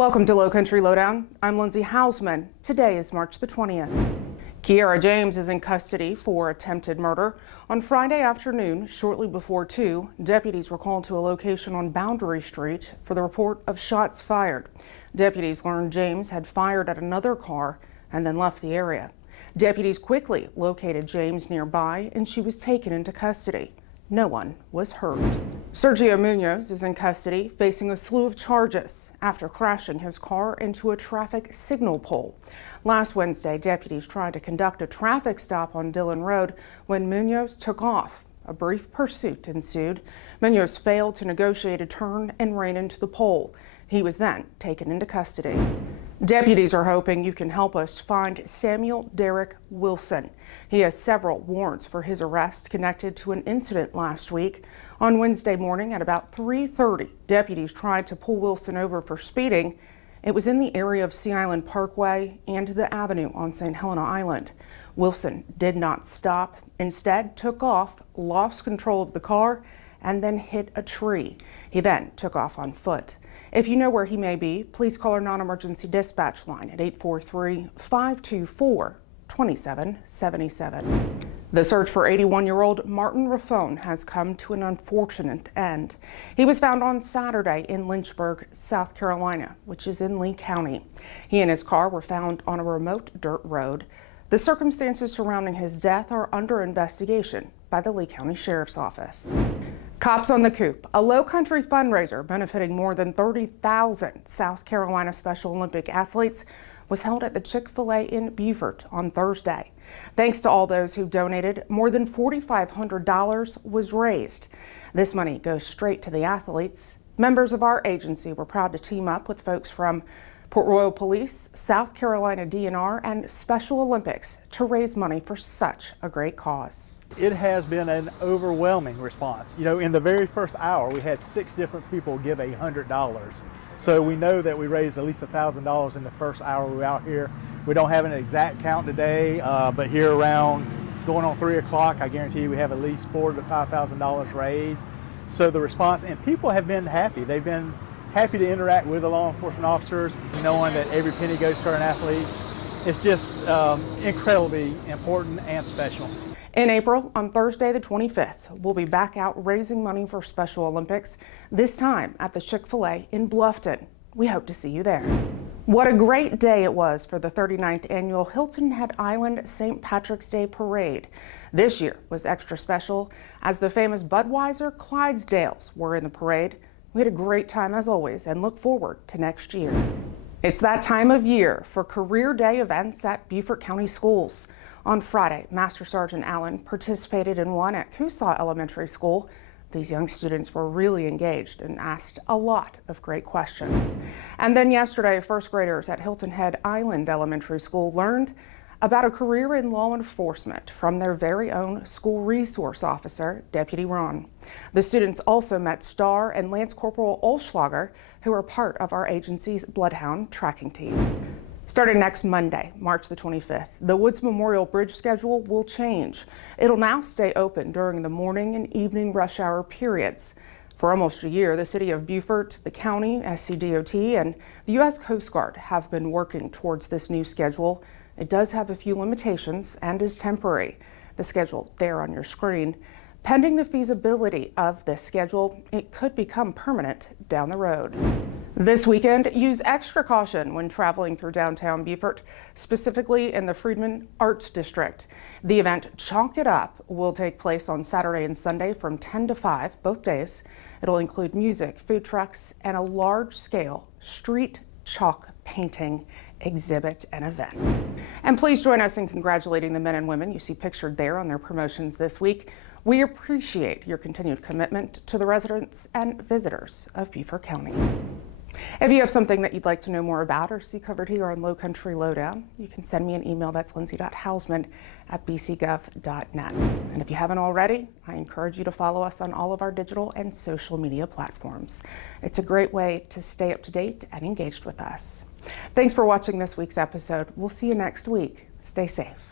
Welcome to Lowcountry Lowdown. I'm Lindsay Hausman. Today is March the 20th. Kiara James is in custody for attempted murder. On Friday afternoon, shortly before 2, deputies were called to a location on Boundary Street for the report of shots fired. Deputies learned James had fired at another car and then left the area. Deputies quickly located James nearby and she was taken into custody. No one was hurt. Sergio Munoz is in custody, facing a slew of charges after crashing his car into a traffic signal pole. Last Wednesday, deputies tried to conduct a traffic stop on Dillon Road when Munoz took off. A brief pursuit ensued. Munoz failed to negotiate a turn and ran into the pole. He was then taken into custody. Deputies are hoping you can help us find Samuel Derek Wilson. He has several warrants for his arrest connected to an incident last week. On Wednesday morning at about 3:30, deputies tried to pull Wilson over for speeding. It was in the area of Sea Island Parkway and the avenue on St. Helena Island. Wilson did not stop, instead took off, lost control of the car, and then hit a tree. He then took off on foot. If you know where he may be, please call our non-emergency dispatch line at 843-524-2777. The search for 81-year-old Martinrafon has come to an unfortunate end. He was found on Saturday in Lynchburg, South Carolina, which is in Lee County. He and his car were found on a remote dirt road. The circumstances surrounding his death are under investigation by the Lee County Sheriff's Office. Cops on the Coop, a Lowcountry fundraiser benefiting more than 30,000 South Carolina Special Olympic athletes, was held at the Chick-fil-A in Beaufort on Thursday. Thanks to all those who donated, more than $4,500 was raised. This money goes straight to the athletes. Members of our agency were proud to team up with folks from Port Royal Police, South Carolina DNR, and Special Olympics to raise money for such a great cause. It has been an overwhelming response. You know, in the very first hour, we had 6 different people give $100. So we know that we raised at least $1,000 in the first hour we were out here. We don't have an exact count today, but here around going on 3 o'clock, I guarantee you we have at least $4,000 to $5,000 raised. So the response, and people have been happy. They've been happy to interact with the law enforcement officers, knowing that every penny goes to our athletes. It's just incredibly important and special. In April, on Thursday the 25th, we'll be back out raising money for Special Olympics, this time at the Chick-fil-A in Bluffton. We hope to see you there. What a great day it was for the 39th annual Hilton Head Island St. Patrick's Day Parade. This year was extra special as the famous Budweiser Clydesdales were in the parade. We had a great time as always and look forward to next year. It's that time of year for Career Day events at Beaufort County schools. On Friday, Master Sergeant Allen participated in one at Coosaw Elementary School. These young students were really engaged and asked a lot of great questions. And then yesterday, first graders at Hilton Head Island Elementary School learned about a career in law enforcement from their very own school resource officer, Deputy Ron. The students also met Star and Lance Corporal Olschlager, who are part of our agency's Bloodhound tracking team. Starting next Monday, March the 25th, the Woods Memorial Bridge schedule will change. It'll now stay open during the morning and evening rush hour periods. For almost a year, the city of Beaufort, the county, SCDOT, and the U.S. Coast Guard have been working towards this new schedule. It does have a few limitations and is temporary. The schedule there on your screen. Pending the feasibility of this schedule, it could become permanent down the road. This weekend, use extra caution when traveling through downtown Beaufort, specifically in the Freedman Arts District. The event Chalk It Up will take place on Saturday and Sunday from 10 to 5, both days. It'll include music, food trucks, and a large-scale street chalk painting exhibit and event. And please join us in congratulating the men and women you see pictured there on their promotions this week. We appreciate your continued commitment to the residents and visitors of Beaufort County. If you have something that you'd like to know more about or see covered here on Lowcountry Lowdown, you can send me an email. That's lindsay.hausman@bcgov.net. And if you haven't already, I encourage you to follow us on all of our digital and social media platforms. It's a great way to stay up to date and engaged with us. Thanks for watching this week's episode. We'll see you next week. Stay safe.